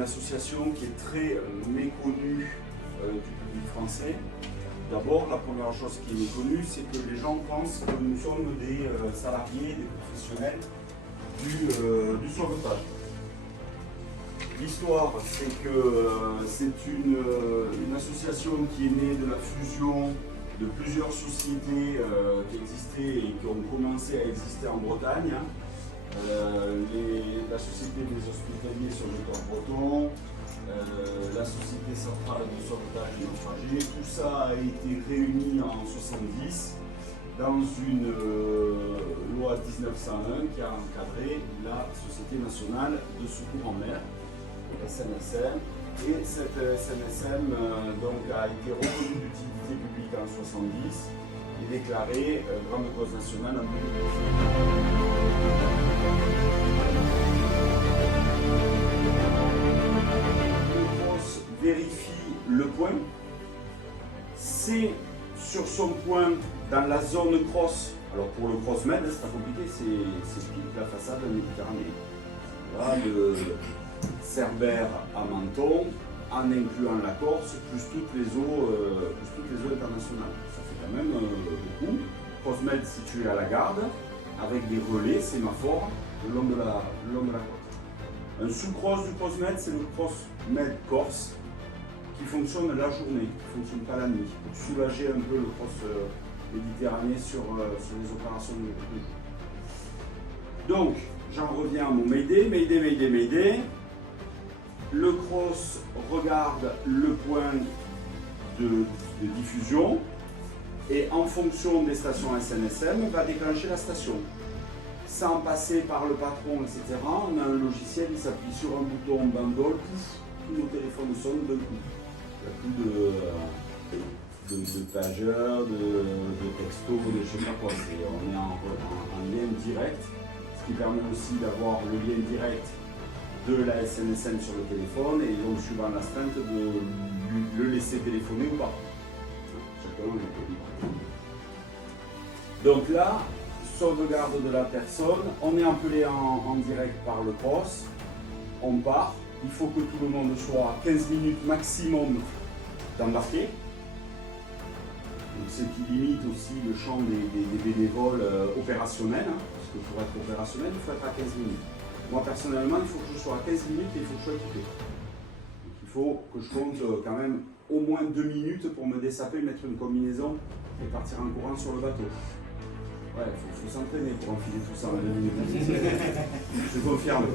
une association qui est très méconnue du public français. D'abord, la première chose qui est méconnue, c'est que les gens pensent que nous sommes des salariés, des professionnels du sauvetage. L'histoire, c'est que c'est une association qui est née de la fusion de plusieurs sociétés qui existaient et qui ont commencé à exister en Bretagne. La société des hospitaliers sauveteurs bretons, la société centrale de sauvetage et naufragés, tout ça a été réuni en 70 dans une loi 1901 qui a encadré la Société nationale de secours en mer, SNSM. Et cette SNSM donc, a été reconnue d'utilité publique en 70 et déclarée grande cause nationale en 2010. Vérifie le point. C'est sur son point dans la zone cross. Alors pour le cross-med, c'est pas compliqué, c'est pile la façade méditerranéenne. Voilà, de Cerbère à Menton, en incluant la Corse, plus toutes les eaux internationales. Ça fait quand même beaucoup. Cross-med situé à la Garde, avec des relais sémaphores le long de la côte. Un sous-cross du cross-med, c'est le cross-med Corse, qui fonctionne la journée, qui ne fonctionne pas la nuit, pour soulager un peu le cross méditerranéen sur les opérations de jour. Donc, j'en reviens à mon Mayday. Le cross regarde le point de diffusion et en fonction des stations SNSM, va déclencher la station. Sans passer par le patron, etc., on a un logiciel qui s'appuie sur un bouton bandole, tous nos téléphones sonnent d'un coup. Il n'y a plus de pageurs, de textos, de je sais pas quoi. On est en lien direct, ce qui permet aussi d'avoir le lien direct de la SNSM sur le téléphone et donc suivant l'astreinte de le laisser téléphoner ou pas. Chacun est libre. Donc là, sauvegarde de la personne, on est appelé en direct par le cross, on part. Il faut que tout le monde soit à 15 minutes maximum d'embarquer. Ce qui limite aussi le champ des bénévoles opérationnels, hein, parce que pour être opérationnel, il faut être à 15 minutes. Moi personnellement, il faut que je sois à 15 minutes et il faut que je sois équipé. Donc, il faut que je compte quand même au moins 2 minutes pour me dessaper, mettre une combinaison et partir en courant sur le bateau. Ouais, il faut s'entraîner pour enfiler tout ça en 2 minutes. Je confirme.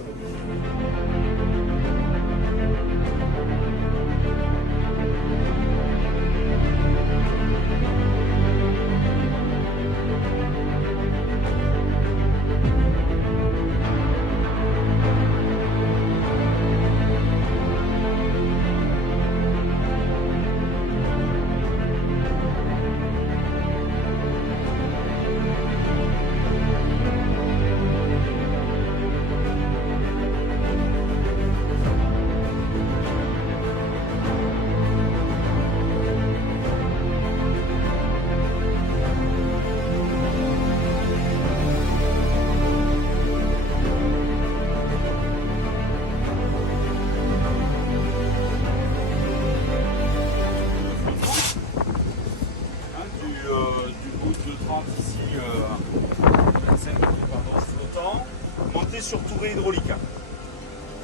Sur tourée hydraulique.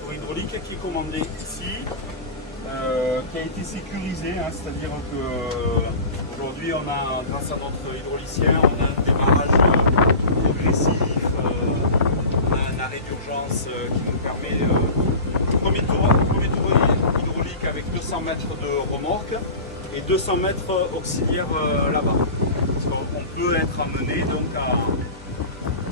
Tourée hydraulique qui est commandée ici, qui a été sécurisée, hein, c'est-à-dire qu'aujourd'hui on a, grâce à notre hydraulicien, on a un démarrage progressif, on a un arrêt d'urgence qui nous permet premier tour hydraulique avec 200 mètres de remorque et 200 mètres auxiliaires là-bas. Parce qu'on peut être amené donc à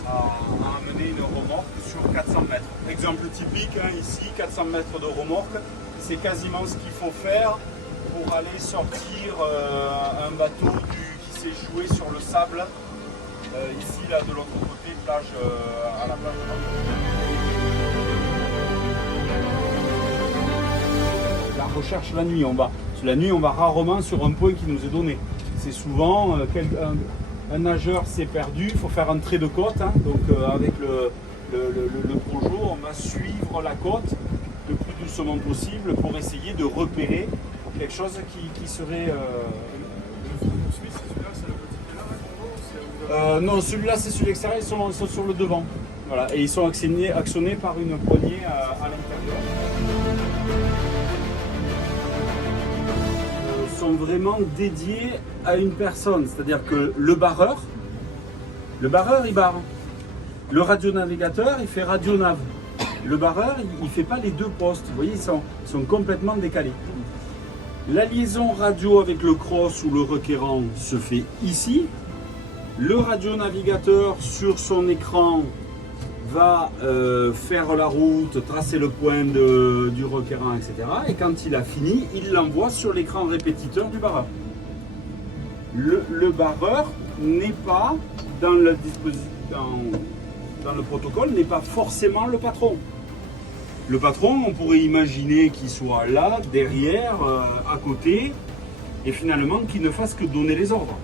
amener une remorque sur 400 mètres. Exemple typique, hein, ici, 400 mètres de remorque, c'est quasiment ce qu'il faut faire pour aller sortir un bateau qui s'est joué sur le sable, ici, là, de l'autre côté, plage, à la plage. La recherche la nuit, on va rarement sur un point qui nous est donné. C'est souvent un nageur s'est perdu, il faut faire un trait de côte, hein, donc avec le projo, on va suivre la côte le plus doucement possible pour essayer de repérer quelque chose qui serait... non, celui-là c'est sur l'extérieur, ils sont sur le devant. Voilà, et ils sont actionnés par une poignée à l'intérieur. Sont vraiment dédiés à une personne, c'est-à-dire que le barreur il barre. Le radionavigateur, il fait radionav. Le barreur, il ne fait pas les deux postes. Vous voyez, ils sont complètement décalés. La liaison radio avec le cross ou le requérant se fait ici. Le radionavigateur sur son écran va faire la route, tracer le point du requérant, etc. Et quand il a fini, il l'envoie sur l'écran répétiteur du barreur. Le barreur n'est pas dans le protocole, n'est pas forcément le patron. Le patron, on pourrait imaginer qu'il soit là, derrière, à côté, et finalement qu'il ne fasse que donner les ordres.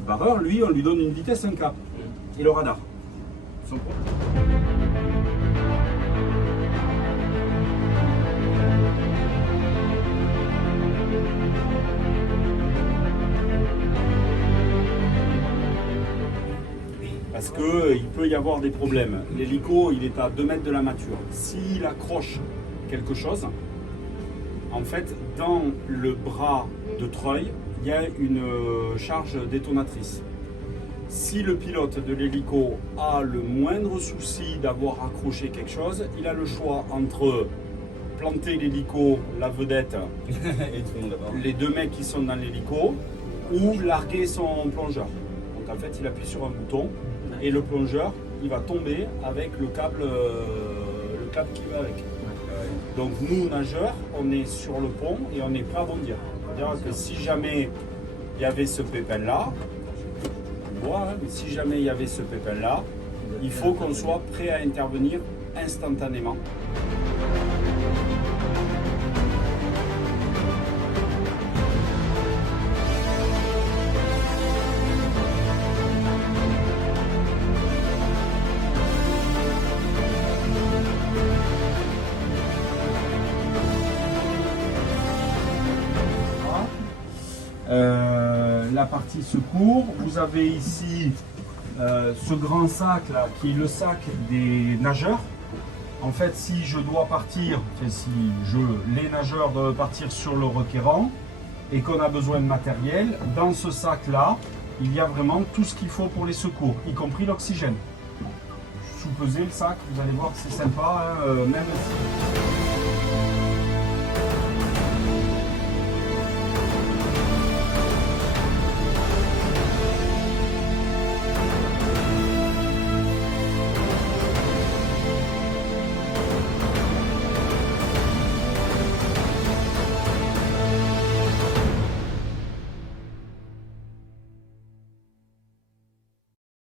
Le barreur, lui, on lui donne une vitesse, un cap, et le radar. Parce qu'il peut y avoir des problèmes. L'hélico, il est à 2 mètres de la mâture. S'il accroche quelque chose, en fait, dans le bras de treuil, il y a une charge détonatrice. Si le pilote de l'hélico a le moindre souci d'avoir accroché quelque chose, il a le choix entre planter l'hélico, la vedette, et les 2 mecs qui sont dans l'hélico, ou larguer son plongeur. Donc en fait, il appuie sur un bouton et le plongeur, il va tomber avec le câble qui va avec. Donc nous, nageurs, on est sur le pont et on est prêt à bondir. C'est-à-dire que si jamais il y avait ce pépin-là, mais si jamais il y avait ce pépin-là, il faut qu'on soit prêt à intervenir instantanément. La partie secours, vous avez ici ce grand sac là qui est le sac des nageurs. En fait, si je dois partir, les nageurs doivent partir sur le requérant et qu'on a besoin de matériel, dans ce sac là, il y a vraiment tout ce qu'il faut pour les secours, y compris l'oxygène. Sous-pesez le sac, vous allez voir que c'est sympa, hein, même si...